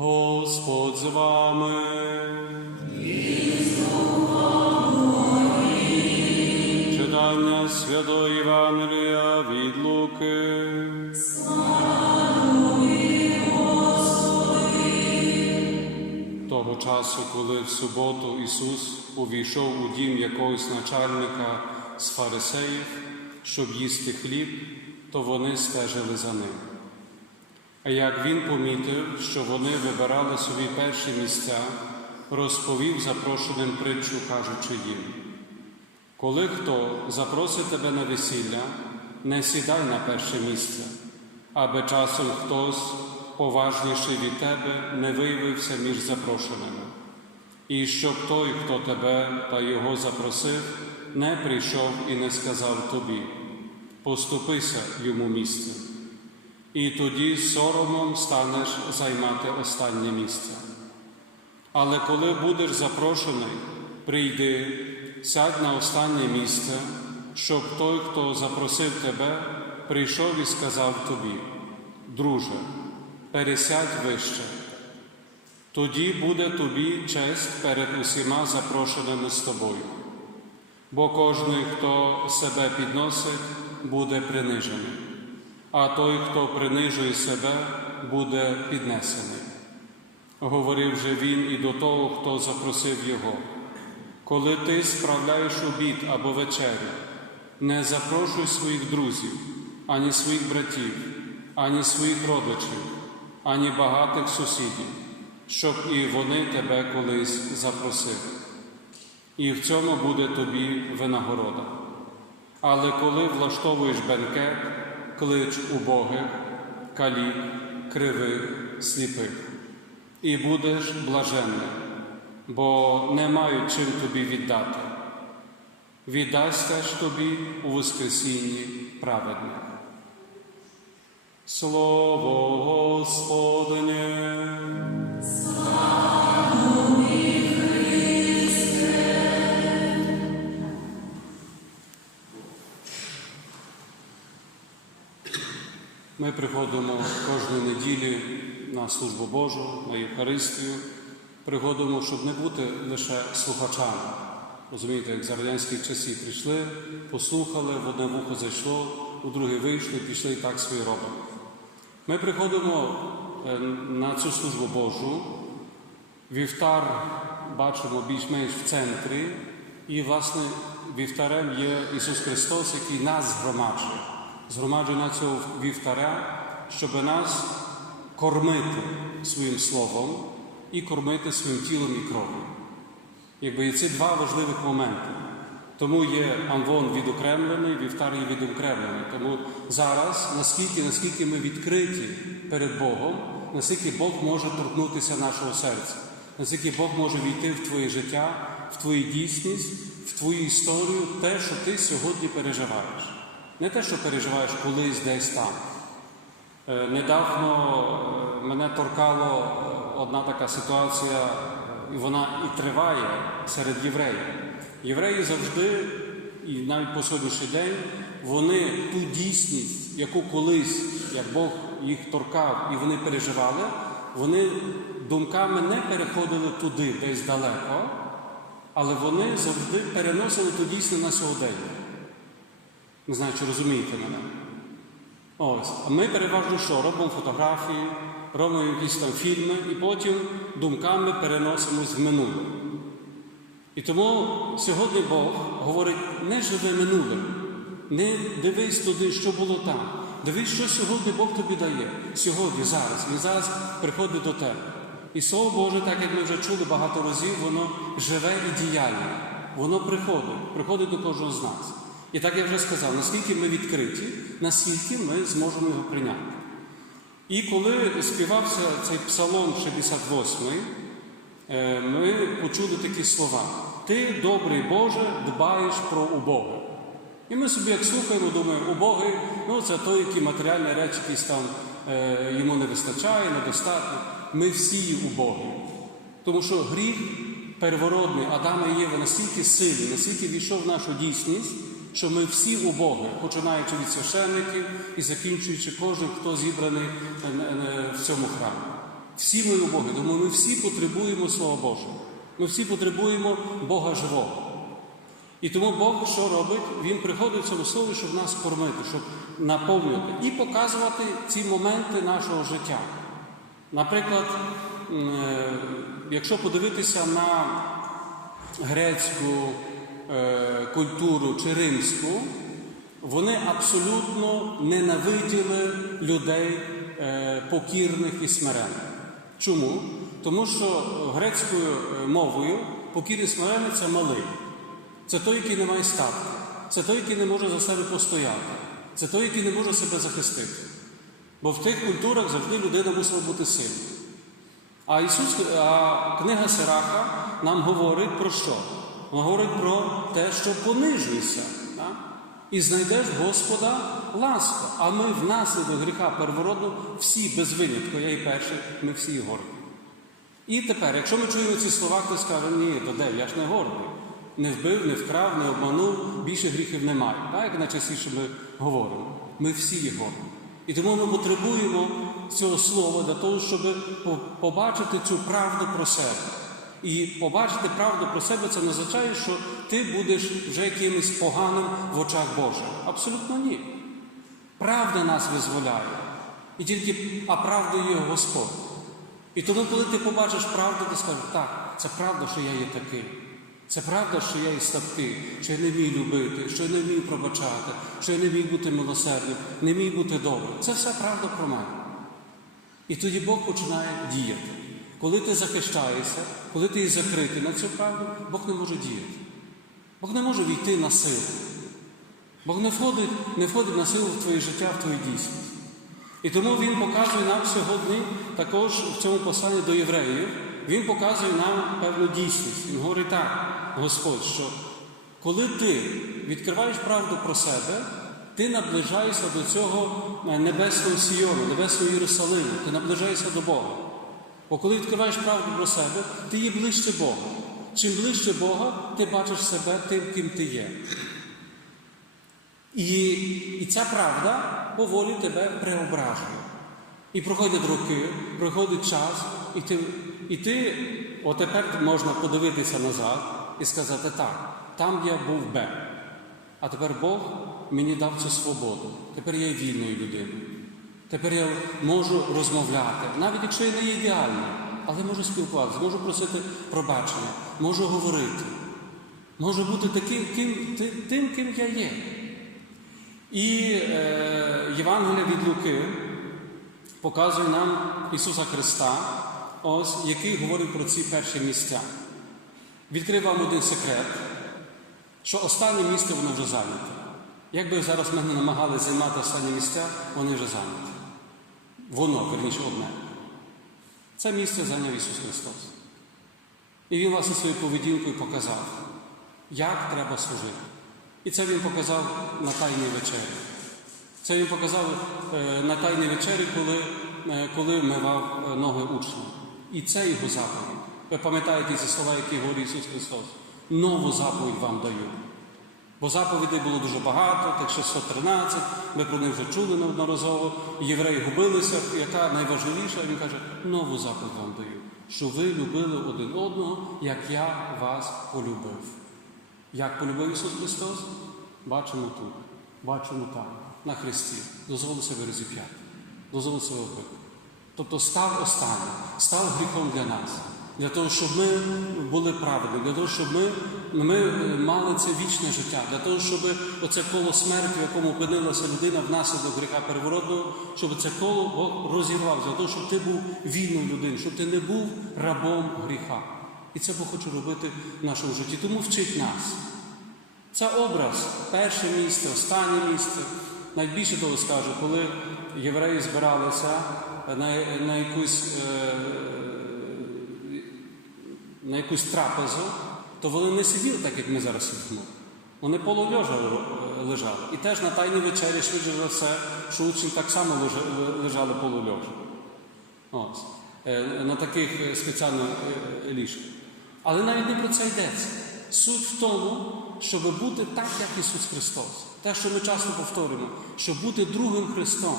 Господь з вами. Читання Святої Євангелія від Луки. Того часу, коли в суботу Ісус увійшов у дім якогось начальника з фарисеїв, щоб їсти хліб, то вони стежили за ним. Як він помітив, що вони вибирали собі перші місця, розповів запрошеним притчу, кажучи їм: коли хто запросить тебе на весілля, не сідай на перше місце, аби часом хтось поважніший від тебе не виявився між запрошеними, і щоб той, хто тебе та його запросив, не прийшов і не сказав тобі, поступися йому місцем. І тоді соромом станеш займати останнє місце. Але коли будеш запрошений, прийди, сядь на останнє місце, щоб той, хто запросив тебе, прийшов і сказав тобі, друже, пересядь вище. Тоді буде тобі честь перед усіма запрошеними з тобою. Бо кожний, хто себе підносить, буде принижений, а той, хто принижує себе, буде піднесений. Говорив же він і до того, хто запросив його. Коли ти справляєш обід або вечерю, не запрошуй своїх друзів, ані своїх братів, ані своїх родичів, ані багатих сусідів, щоб і вони тебе колись запросили. І в цьому буде тобі винагорода. Але коли влаштовуєш бенкет, клич убогих, калік, кривих, сліпих, і будеш блаженним, бо не мають чим тобі віддати. Віддасть теж тобі у Воскресінні праведних. Слово Господнє. Ми приходимо кожної неділі на службу Божу, на Євхаристію. Приходимо, щоб не бути лише слухачами. Розумієте, як за радянських часів прийшли, послухали, в одне вухо зайшло, у друге вийшли, пішли і так свої робимо. Ми приходимо е, на цю службу Божу. Вівтар бачимо більш-менш в центрі, і, власне, вівтарем є Ісус Христос, який нас згромаджує. Згромаджує на цього вівтаря, щоб нас кормити своїм словом і кормити своїм тілом і кров'ю. Якби є ці два важливих моменти. Тому є амвон відокремлений, вівтар є відокремлений. Тому зараз, наскільки, наскільки ми відкриті перед Богом, наскільки Бог може торкнутися нашого серця, наскільки Бог може війти в твоє життя, в твою дійсність, в твою історію, те, що ти сьогодні переживаєш. Не те, що переживаєш колись десь там. Е, Недавно е, мене торкала е, одна така ситуація, і вона і триває серед євреїв. Євреї завжди, і навіть по сьогоднішній день, вони ту дійсність, яку колись, як Бог їх торкав і вони переживали, вони думками не переходили туди, десь далеко, але вони завжди переносили ту дійсність на сьогодення. Не знаю, чи розумієте мене. Ось. А ми переважно що? Робимо фотографії, робимо якісь там фільми і потім думками переносимось в минуле. І тому сьогодні Бог говорить, не живи минулим, не дивись туди, що було там. Дивись, що сьогодні Бог тобі дає. Сьогодні, зараз. Він зараз приходить до тебе. І Слово Боже, так як ми вже чули багато разів, воно живе і діяльне. Воно приходить, приходить до кожного з нас. І так я вже сказав, наскільки ми відкриті, наскільки ми зможемо його прийняти. І коли співався цей псалом 68, е, ми почули такі слова: Ти, добрий Боже, дбаєш про убогих. І ми собі, як слухаємо, думаємо, убогий, ну це той, який матеріальні речі якісь там е, йому не вистачає, недостатньо. Ми всі є убогі. Тому що гріх первородний Адама і Єви настільки сильний, настільки війшов в нашу дійсність, що ми всі убоги, починаючи від священників і закінчуючи кожен, хто зібраний е, е, в цьому храмі. Всі ми убогі, тому ми всі потребуємо Слова Божого. Ми всі потребуємо Бога живого. І тому Бог що робить? Він приходить в цьому слові, щоб нас кормити, щоб наповнювати і показувати ці моменти нашого життя. Наприклад, е, якщо подивитися на грецьку е, культуру чи римську, вони абсолютно ненавиділи людей е, покірних і смирених. Чому? Тому що грецькою е, мовою покірний смирений це малий. Це той, який не має статку. Це той, який не може за себе постояти. Це той, який не може себе захистити. Бо в тих культурах завжди людина мусила бути сильною. А Ісус, а книга Сираха нам говорить про що? Вона говорить про те, що понижуйся. Так? І знайдеш Господа ласку. А ми внаслідок гріха первородного всі без винятку, я і перший, ми всі горді. І тепер, якщо ми чуємо ці слова, хтось каже, ні, то де, я ж не гордий. Не вбив, не вкрав, не обманув, більше гріхів немає. Так, як найчастіше ми говоримо. Ми всі є горді. І тому ми потребуємо цього слова для того, щоб побачити цю правду про себе. І побачити правду про себе це не означає, що ти будеш вже якимось поганим в очах Божих. Абсолютно ні. Правда нас визволяє. І тільки, а правдою є Господь. І тому, коли ти побачиш правду, ти скажеш, так, це правда, що я є такий. Це правда, що я є слабкий, що я не вмію любити, що я не вмію пробачати, що я не вмію бути милосердним, не вмію бути добрим. Це все правда про мене. І тоді Бог починає діяти. Коли ти захищаєшся, коли ти закритий на цю правду, Бог не може діяти. Бог не може війти на силу. Бог не входить, не входить на силу в твоє життя, в твою дійсність. І тому Він показує нам сьогодні, також в цьому посланні до євреїв, Він показує нам певну дійсність. Він говорить так, Господь, що коли ти відкриваєш правду про себе, ти наближаєшся до цього е, небесного Сіону, небесного Єрусалиму, ти наближаєшся до Бога. Бо коли відкриваєш правду про себе, ти є ближче Бога. Чим ближче Бога, ти бачиш себе тим, ким ти є. І, і ця правда поволі тебе преображує. І проходять роки, проходить час, і ти, і ти отепер можна подивитися назад і сказати так, там я був Б. А тепер Бог мені дав цю свободу. Тепер я є вільною людиною. Тепер я можу розмовляти, навіть якщо я не є ідеальний, але можу спілкуватися, можу просити пробачення, можу говорити, можу бути таким, ким, тим, ким я є. І е, Євангелія від Луки показує нам Ісуса Христа, ось, який говорить про ці перші місця. Відкрив вам один секрет, що останнє місце воно вже зайняте. Якби зараз ми не намагалися займати останні місця, вони вже зайняті. Воно, верніше, одне. Це місце зайняв Ісус Христос. І Він власне своєю поведінкою показав, як треба служити. І це він показав на Тайній вечері. Це він показав е, на Тайній вечері, коли, е, коли мивав е, ноги учням. І це його заповідь. Ви пам'ятаєте ці слова, які говорить Ісус Христос? Нову заповідь вам даю. Бо заповідей було дуже багато, так 613, ми про них вже чули неодноразово. Євреї губилися, яка найважливіша, він каже, нову заповідь вам даю, що ви любили один одного, як я вас полюбив. Як полюбив Ісус Христос? Бачимо тут, бачимо там, на Христі. Дозволив себе розіп'яти, дозволив себе вбити. Тобто став останнім, став гріхом для нас, для того, щоб ми були праведні, для того, щоб ми, ми е, мали це вічне життя, для того, щоб оце коло смерті, в якому опинилася людина внаслідок гріха переворотного, щоб це коло Бог розірвав, для того, щоб ти був вільною людиною, щоб ти не був рабом гріха. І це Бог хоче робити в нашому житті. Тому вчить нас. Це образ, перше місце, останнє місце. Найбільше того скажу, коли євреї збиралися на, на, якусь, е, на якусь трапезу, то вони не сиділи так, як ми зараз сидимо. Вони полульожа лежали. І теж на тайній вечері, швидше за все, що учні так само лежали полульожа. Е, На таких е, спеціальних е, ліжках. Але навіть не про це йдеться. Суть в тому, щоб бути так, як Ісус Христос. Те, що ми часто повторюємо, щоб бути другим Христом,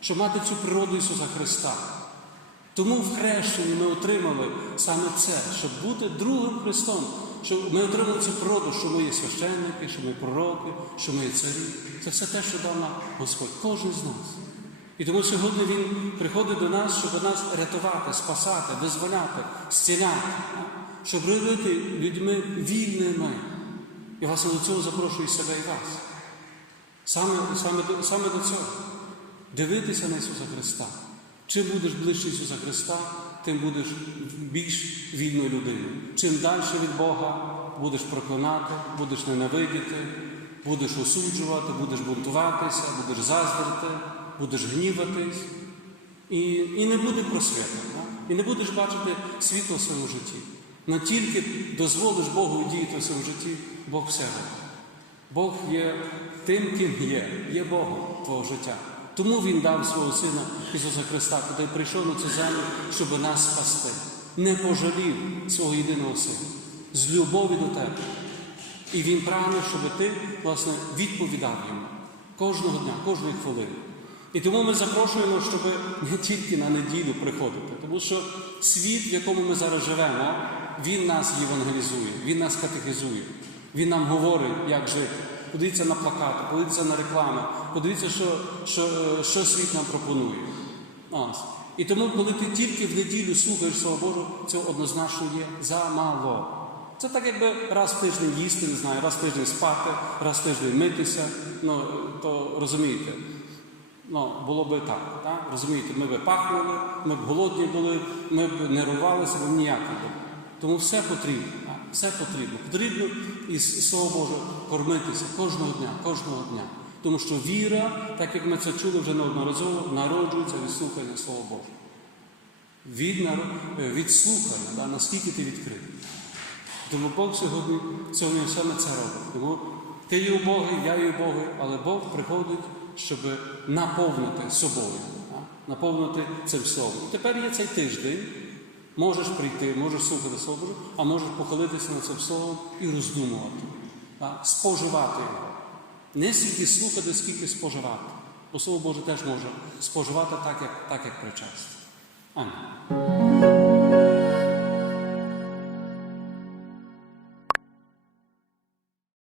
щоб мати цю природу Ісуса Христа. Тому в хрещенні ми отримали саме це, щоб бути другим Христом, щоб ми отримали цю природу, що ми є священники, що ми пророки, що ми є царі. Це все те, що дав нам Господь, кожен з нас. І тому сьогодні Він приходить до нас, щоб нас рятувати, спасати, визволяти, зціляти, щоб робити людьми вільними. І власне до цього запрошую себе і вас. Саме, саме, саме до цього. Дивитися на Ісуса Христа. Чим будеш ближче Ісуса Христа, тим будеш більш вільною людиною. Чим далі від Бога будеш проклинати, будеш ненавидіти, будеш осуджувати, будеш бунтуватися, будеш заздрити, будеш гніватись. І, і не буде просвіти, да? і не будеш бачити світло в своєму житті. Но тільки дозволиш Богу діяти в своєму житті, Бог все. Бог є тим, ким є, є Богом твого життя. Тому Він дав свого Сина Ісуса Христа, коли прийшов на цю землю, щоб нас спасти. Не пожалів свого єдиного сина з любові до тебе. І Він прагне, щоб ти, власне, відповідав йому кожного дня, кожної хвилини. І тому ми запрошуємо, щоб не тільки на неділю приходити, тому що світ, в якому ми зараз живемо, він нас євангелізує, він нас катехізує, він нам говорить, як жити. Подивіться на плакати, подивіться на реклами, подивіться, що, що, що світ нам пропонує. Ось. І тому, коли ти тільки в неділю слухаєш Слово Боже, цього однозначно є замало. Це так, якби раз в тиждень їсти, не знаю, раз в тиждень спати, раз в тиждень митися. Ну, то розумієте, ну, було би так, так? розумієте, ми б пахнули, ми б голодні були, ми б нервувалися, б ніякі були. Тому все потрібно? Все потрібно. Потрібно із Слова Боже кормитися кожного дня, кожного дня. Тому що віра, так як ми це чули вже неодноразово, народжується від слухання Слова Божого. Від, е, від слухання, да? наскільки ти відкритий. Тому Бог сьогодні, сьогодні саме це робить. Тому ти є убогий, я є убогий, але Бог приходить, щоб наповнити собою, так? наповнити цим словом. І тепер є цей тиждень. Можеш прийти, можеш слухати Слово Боже, а можеш похилитися над цим словом і роздумувати, так? споживати його. Не стільки слухати, скільки споживати. Бо Слово Боже теж може споживати так, як, так, як причастя. Амінь.